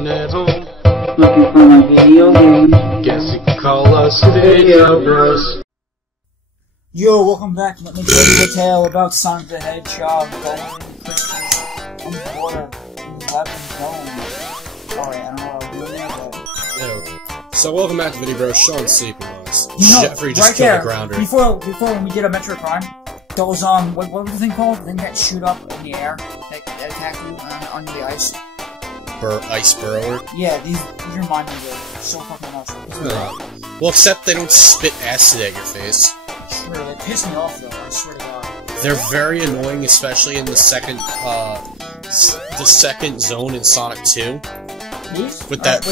sitting at home, looking for my video game. guess you could call us Video Bros. Yo, welcome back. Let me tell you a tale about Sonic the Hedgehog going crystals on the water in the Labyrinth Zone. Alright, I don't know what I'm doing there, but... So welcome back to Vidya Bros. Sean's sleeping on us. You know, Jeffrey just right killed there, a grounder. Before when we did a Metro Prime, those, what was the thing called? The thing that shoot up in the air, that attack you under the ice. Ice burrower? Yeah, these remind me of it. So fucking nuts. Well, except they don't spit acid at your face. Sure, they piss me off though, I swear to God. They're very annoying, especially in the second zone in Sonic 2. These? With that,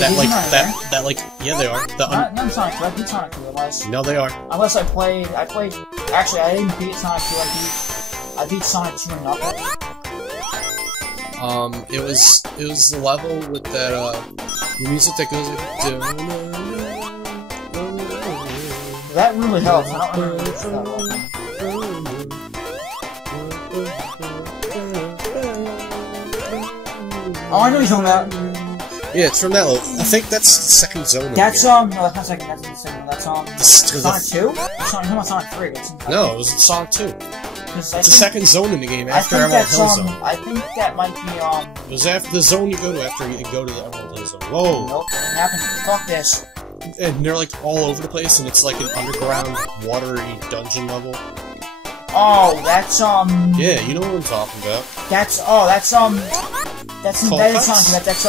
yeah, they are. Not in Sonic 2, I beat Sonic 2, otherwise. No, they are. Unless I played, actually, I didn't beat Sonic 2, I beat Sonic 2 and Knuckles. It was the level with that, the music that goes like, that really helps, I don't remember that level. Oh, I know you're talking about. Yeah, it's from that level. I think that's the second zone. That's, no, that's not second, that's the second, that's, Sonic 2? You're talking about Sonic 3, no, it was in Sonic 2. It's the second zone in the game, after Emerald Hill Zone. I think that might be, It was after the zone you go to after you go to the Emerald Hill Zone. Whoa! Nope, it didn't happen. Fuck this. And they're like all over the place, and it's like an underground, watery dungeon level. Oh, that's, yeah, you know what I'm talking about. That's, that is Sonic, I know what you're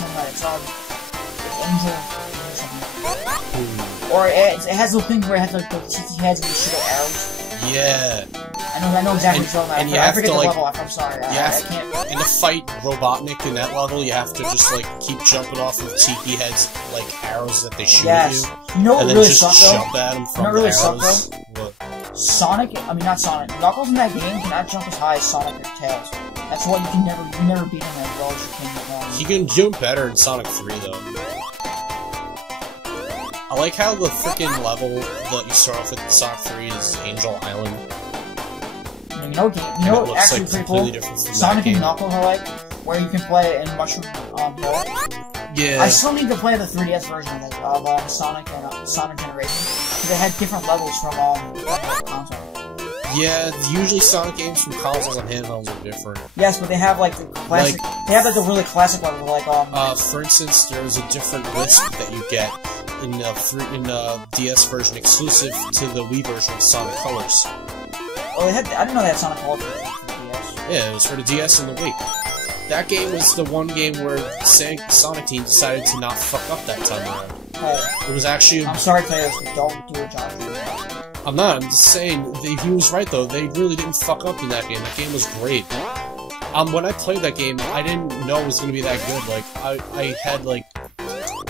talking about, it's, Angel or something. Or it has little things where it has like the cheeky heads and the shit arrows. Yeah. I know exactly what you're talking about. I forget the level, I'm sorry. I can't. And to fight Robotnik in that level, you have to just like keep jumping off of tiki heads, like arrows that they shoot at you. You know what and really then just jump at them from the arrows. What? Sonic, not Sonic. Knuckles in that game cannot jump as high as Sonic or Tails. That's why you can never beat him as well as you can. He can jump better in Sonic 3 though. I like how the freaking level that you start off with in Sonic 3 is Angel Island. You know actually like pretty cool? Sonic and Knuckles are like, where you can play in Mushroom Hill. Yeah. I still need to play the 3DS version of Sonic and Sonic Generation, because they had different levels from console. Yeah, usually Sonic games from consoles and handhelds are different. Yes, but they have like the classic. They have like the really classic level, like for instance, there's a different Wisp that you get in the DS version exclusive to the Wii version of Sonic Colors. Oh, I didn't know they had Sonic Colors for the DS. Yeah, it was for the DS and the Wii. That game was the one game where Sonic Team decided to not fuck up that time around. It was actually. I'm sorry to tell you this, but don't do it, John. I'm not. I'm just saying. He was right though. They really didn't fuck up in that game. That game was great. When I played that game, I didn't know it was gonna be that good. Like, I had like.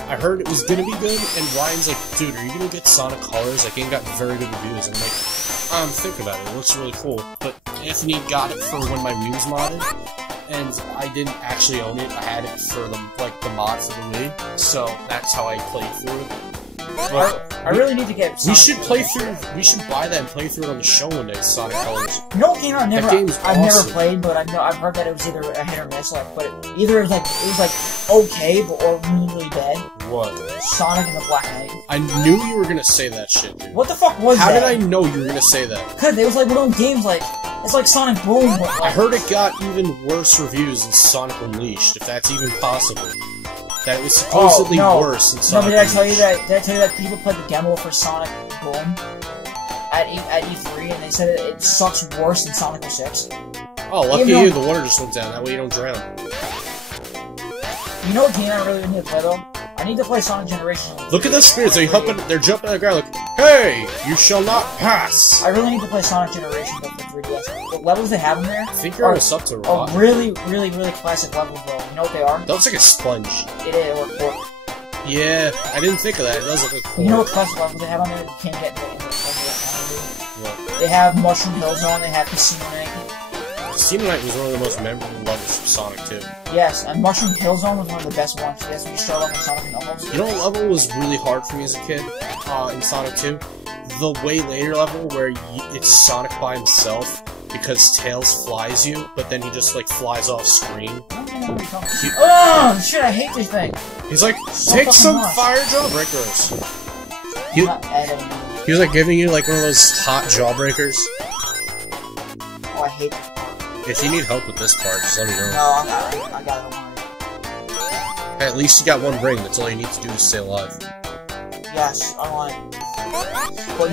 I heard it was gonna be good, and Ryan's like, dude, are you gonna get Sonic Colors? That game got very good reviews. I'm like, think about it. It looks really cool. But Anthony got it for when my Muse modded, and I didn't actually own it. I had it for the mod for the Wii, so that's how I played through it. But I really need to get Sonic. We should buy that and play through it on the show one day, Sonic Colors. You know what game I've never awesome. played, but I've heard that it was either a hit or miss, either it was like okay, or really bad. What? Sonic and the Black Knight. I knew you were gonna say that shit, dude. What the fuck was How that? did I know you were gonna say that? Because it was like one of those games it's like Sonic Boom, but I heard it got even worse reviews than Sonic Unleashed, if that's even possible. That it was supposedly worse than Sonic Unleashed. Did I tell you that people played the demo for Sonic Boom at E3, and they said it sucks worse than Sonic 06? Oh, lucky you, the water just went down, that way you don't drown. You know what game I really need to play, though? I need to play Sonic Generation. Look at the spirits, they're jumping on the ground like, hey, you shall not pass! I really need to play Sonic Generation, though, for 3DS. The levels they have in there I think you're almost up to are really, really, really classic levels, though. You know what they are? That looks like a sponge. It is, or cork. Yeah, I didn't think of that. It does look like cork. You know what classic levels they have on there that you can't get in the What? They have Mushroom Hill Zone, they have Casino Night. Casino Night was one of the most memorable levels from Sonic 2. Yes, and Mushroom Hill Zone was one of the best ones. That's when you start off in Sonic and Knuckles. You know what level was really hard for me as a kid in Sonic 2? The way later level where it's Sonic by himself because Tails flies you, but then he just like flies off screen. I don't think Oh shit! I hate this thing. He's like, So take fucking some much. fire jawbreakers. I'm not editing. He was like giving you like one of those hot jawbreakers. Oh, I hate this part. If you need help with this part, just let me know. No, I got it. Hey, at least you got one ring. That's all you need to do to stay alive. Yes, I want it. But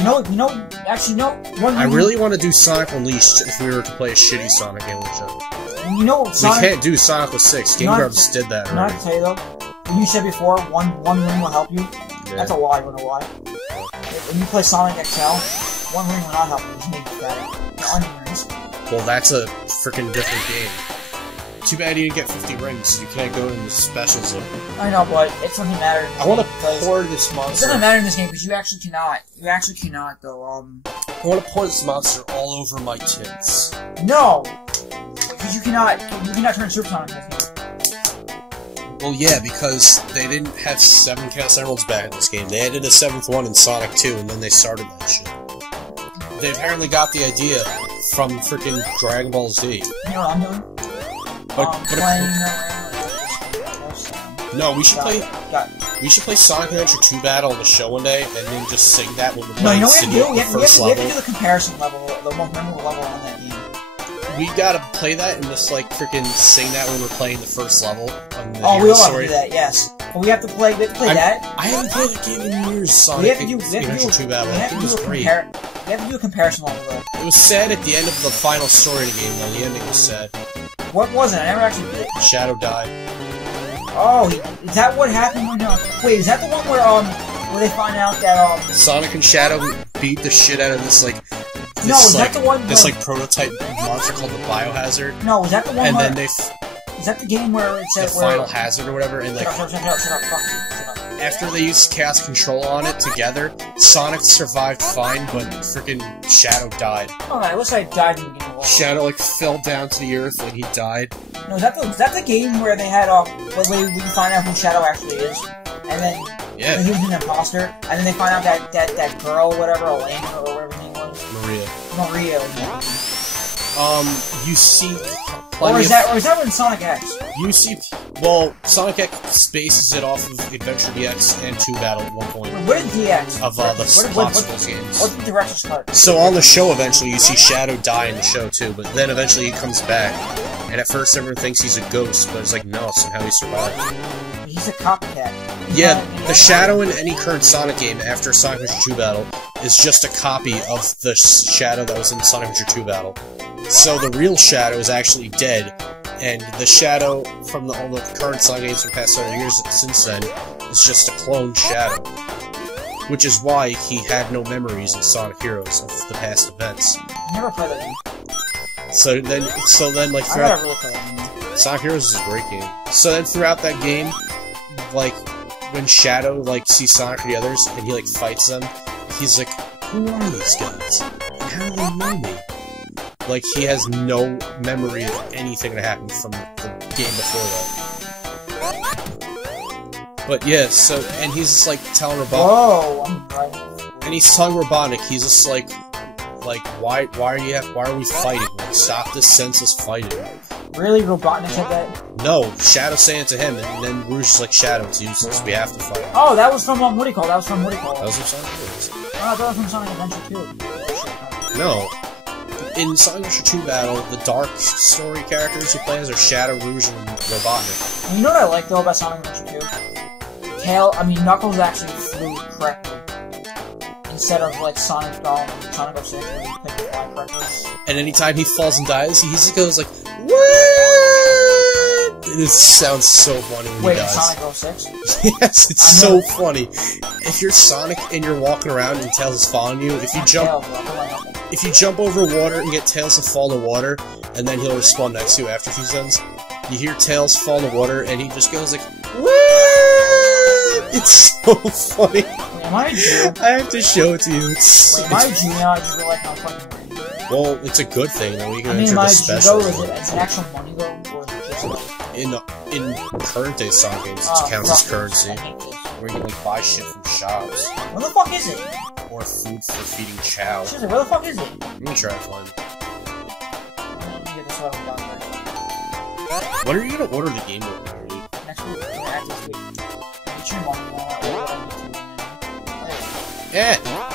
actually, no. I really want to do Sonic Unleashed if we were to play a shitty Sonic game with show. You know, Sonic, we can't do Sonic with 6. Game Grumps did that already. already. I tell you though, when you said before, one ring will help you. Yeah. That's a lie. You know why? When you play Sonic XL, one ring will not help you. Just make it better. The onion rings. Well, that's a freaking different game. Too bad you didn't get 50 rings. You can't go in the specials. I know, but it doesn't matter. In this I want to game pour this It monster. doesn't matter in this game because you actually cannot. You actually cannot though. I want to pour this monster all over my tits. No, because you cannot. You cannot turn Super Sonic in this game. Well, yeah, because they didn't have 7 Chaos Emeralds back in this game. They added a 7th one in Sonic 2, and then they started that shit. They apparently got the idea from freaking Dragon Ball Z. You know what I'm doing? No, we should play. Got it. We should play Sonic Adventure 2 Battle on the show one day, and then just sing that when we're No, you playing know what we City have to do? at We the have first to level. do the comparison level, the most memorable level on that game. We gotta play that and just like freaking sing that when we're playing the first level on the Oh, we hero all have to story. do that, yes. But we have to play that. I haven't played that game in years. We Sonic have to do Adventure 2 Battle. we That have game to was do a great. we have to do a comparison level though. It was sad at the end of the final story of the game, though. The ending was sad. What was it? I never actually did it. Shadow died. Oh, is that what happened when wait, is that the one where they find out that Sonic and Shadow beat the shit out of this like this, No, is that the one this where- like prototype monster called the Biohazard. No, is that the one And where then they is that the game where it the said where final hazard or whatever, and like shut up, fuck you, shut up. after they used Chaos Control on it together, Sonic survived fine, but freaking Shadow died. Alright, it looks like it died in the beginning of the Shadow like fell down to the earth and he died. No, is that the game where they had where we find out who Shadow actually is, and then Yeah. he was an imposter, and then they find out that girl, whatever, Elena or whatever her name was, Maria. You see Or plenty is that in Sonic X? you see, well, Sonic X bases it off of Adventure DX and 2 Battle at one point What is DX? of the Popsicles games. What's the director's cut? So on the show, eventually, you see Shadow die in the show, too, but then eventually he comes back, and at first everyone thinks he's a ghost, but it's like, no, somehow he survived. He's a copycat. Yeah, the Shadow in any current Sonic game after Sonic Adventure 2 Battle is just a copy of the Shadow that was in Sonic Adventure 2 Battle. So the real Shadow is actually dead, and the Shadow from all the current Sonic games for the past several years since then is just a clone Shadow. Which is why he had no memories in Sonic Heroes of the past events. I never played that game. So then, like, I throughout gotta really play that game. Sonic Heroes is a great game. So then throughout that game, like, when Shadow, like, sees Sonic and the others, and he, like, fights them, he's like, who are these guys? And how do they know me? Like, he has no memory of anything that happened from the game before that. But yeah, so, and he's just, like, telling Robotnik, Whoa, I'm right. and he's telling Robotnik, he's just like, why are we fighting? Like, stop this senseless fighting. Really? Robotnik said that? No, Shadow saying it to him, and then Rouge is like, Shadow, it's useless, we have to fight. Oh, that was from what do you call? That was from what do you call? That was from Sonic Heroes. Oh, I thought it was from Sonic Adventure 2. No. In Sonic Adventure 2 Battle, the dark story characters you play as are Shadow, Rouge, and Robotnik. And you know what I like though about Sonic Adventure 2? Knuckles actually flew correctly. Instead of like Sonic 06 where he picked the fly correctly. And anytime he falls and dies, he just goes like, what? It sounds so funny when Wait, he dies. Sonic 06? Yes, it's so funny. If you're Sonic and you're walking around and Tails is following you, if you jump over water and get Tails to fall in the water, and then he'll respawn next to you after a few seconds, you hear Tails fall in the water, and he just goes like, what? It's so funny. Wait, am I a Jew? I have to show it to you. Wait, am I a Jew now? I just realized how fucking weird. Well, it's a good thing that we can enter am the I a Jew special. though? Is it an actual money though? Or is it just like... In current day Sonic games, it counts as currency. Where you can like buy shit from shops. Where the fuck is it? Or food for feeding Chow. Seriously, where the fuck is it? Let me try to find it. Let me get this level down there. When are you gonna order the Game Boy, Larry? Next week, we're gonna act this week. Get your money Yeah. now.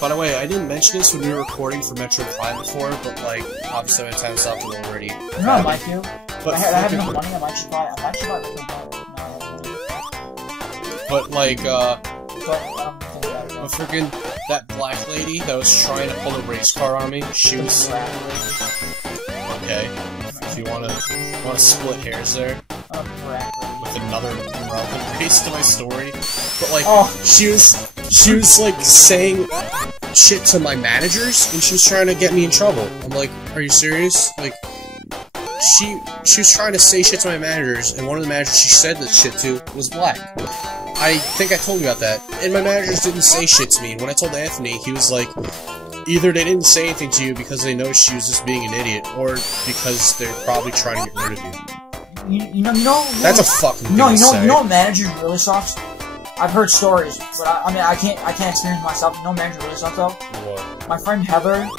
By the way, I didn't mention this when we were recording for Metroid Prime before, but like, obviously my time's up already. No, I might do. But I have enough money, I might just buy Metroid Prime. But like, But freaking that black lady that was trying to pull a race car on me, she was okay. If you wanna split hairs there with another relevant race to my story, but like, she was like saying shit to my managers, and she was trying to get me in trouble. I'm like, are you serious? Like, she was trying to say shit to my managers, and one of the managers she said that shit to was black. I think I told you about that, and my managers didn't say shit to me, and when I told Anthony, he was like, either they didn't say anything to you because they know she was just being an idiot, or because they're probably trying to get rid of you. You know, that's a fucking thing no, to say. you know what manager really sucks? I've heard stories, but I mean, I can't experience myself. You know what manager really sucks though? What? My friend Heather,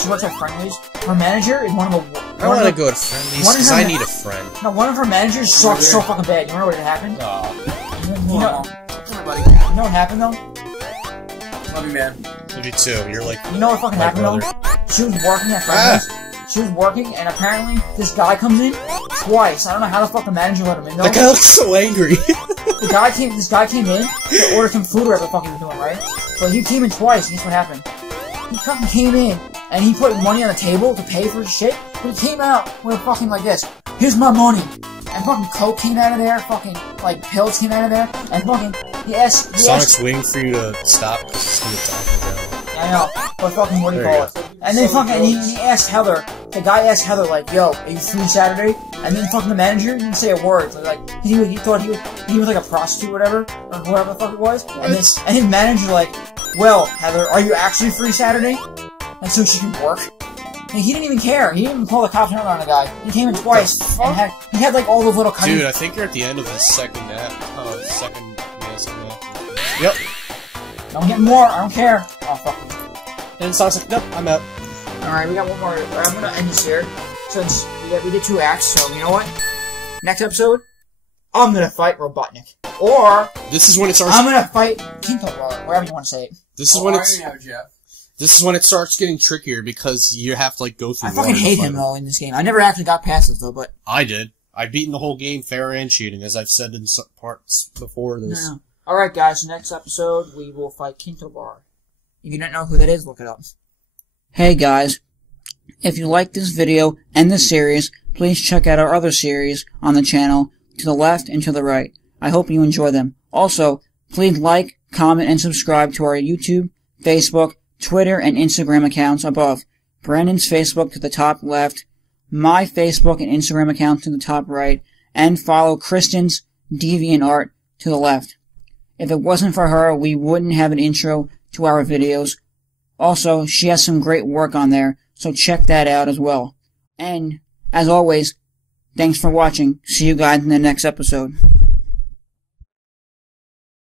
she works at Friendly's. Her manager is one of the... I don't want to go to Friendly's, because I need a friend. No, one of her managers sucks so fucking bad. You know what happened? You know what happened though? Love you, man. Love you too. You're like, you know what fucking happened though? She was working at Friendly's. She was working, and apparently this guy comes in twice. I don't know how the fuck the manager let him in though. That guy looks so angry. This guy came in to order some food or whatever the fuck he was doing, right? So he came in twice, and guess what happened? He fucking came in, and he put money on the table to pay for his shit, but he came out with fucking like this. Here's my money. And fucking coke came out of there, fucking, like, pills came out of there, and fucking, Sonic's waiting for you to stop, because he's gonna talk I know, but fucking, what do you call it? And then fucking, he asked Heather, the guy asked Heather, like, yo, are you free Saturday? And then fucking the manager didn't say a word, like, he thought he was like a prostitute or whatever, or whoever the fuck it was, and his manager like, well, Heather, are you actually free Saturday? And so she can work? And he didn't even care. He didn't even call the cops on the guy. He came in twice, and he had like all those little cutting... Dude, I think you're at the end of the second act. Second act. Yep. Don't get more, I don't care. Oh, fuck you. And Sonic's like, nope, I'm out. Alright, we got one more. I'm gonna end this here, since we did 2 acts, so you know what? Next episode, I'm gonna fight Robotnik. Or... This is when it starts... I'm gonna fight Kinto, or whatever you want to say it. This is when it's... This is when it starts getting trickier, because you have to, like, go through... I fucking hate him, though, in this game. I never actually got past this, though, but... I did. I've beaten the whole game fair and cheating, as I've said in some parts before this. No. Alright, guys, next episode, we will fight Kintobar. If you don't know who that is, look it up. Hey, guys. If you like this video and this series, please check out our other series on the channel, to the left and to the right. I hope you enjoy them. Also, please like, comment, and subscribe to our YouTube, Facebook, Twitter, and Instagram accounts above. Brandon's Facebook to the top left, my Facebook and Instagram account to the top right, and follow Kristen's DeviantArt to the left. If it wasn't for her, we wouldn't have an intro to our videos. Also, she has some great work on there, so check that out as well. And, as always, thanks for watching. See you guys in the next episode.